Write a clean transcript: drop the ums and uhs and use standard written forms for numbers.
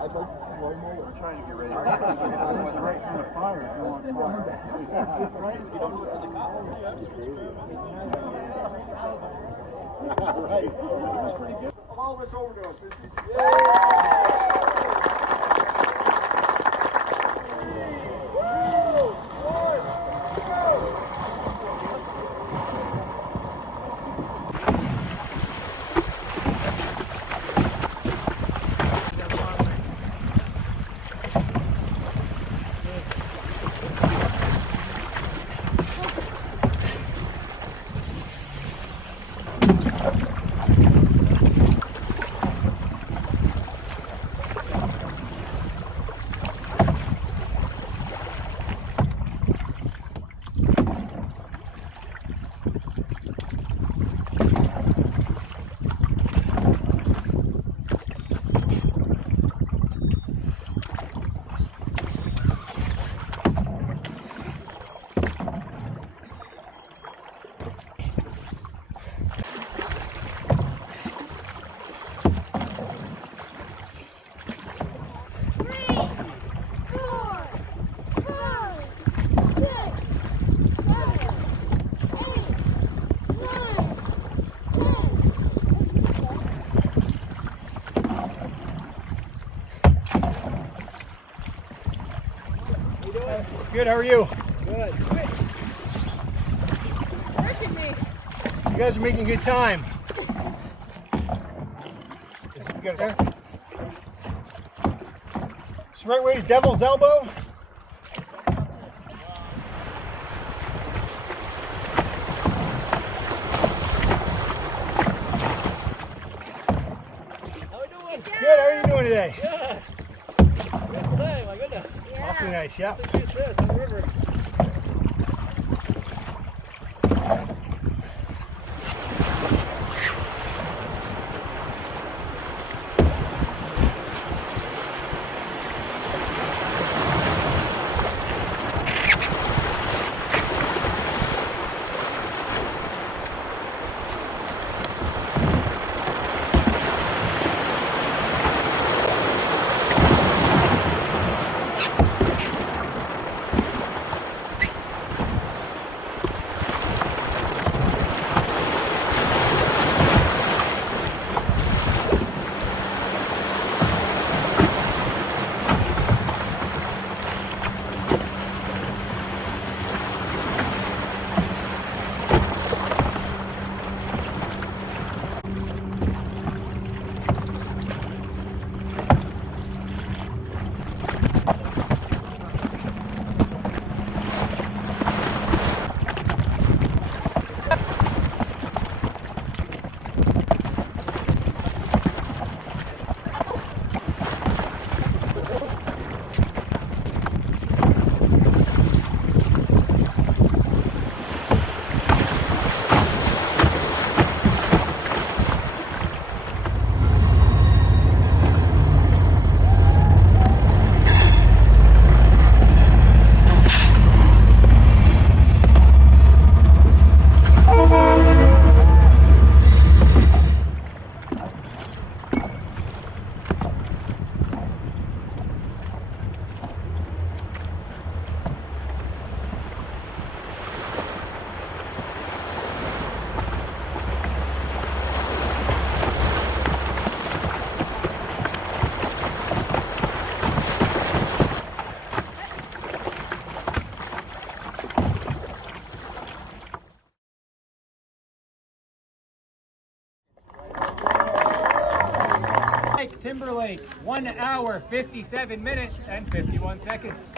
I'd like to slow-mo it. We're trying to get ready. That's the right kind of fire if you want fire. Right? You don't do it for the cop. Right. That was pretty good. All this overdose. This is... Good, how are you? Good. Working me. You guys are making good time. You got it there? It's the right way to Devil's Elbow. How we doing? Good, how are you doing today? Good. Beautiful day, my goodness. Awfully nice, yeah. Look at this, on the river. Timberlake, 1 hour, 57 minutes, and 51 seconds.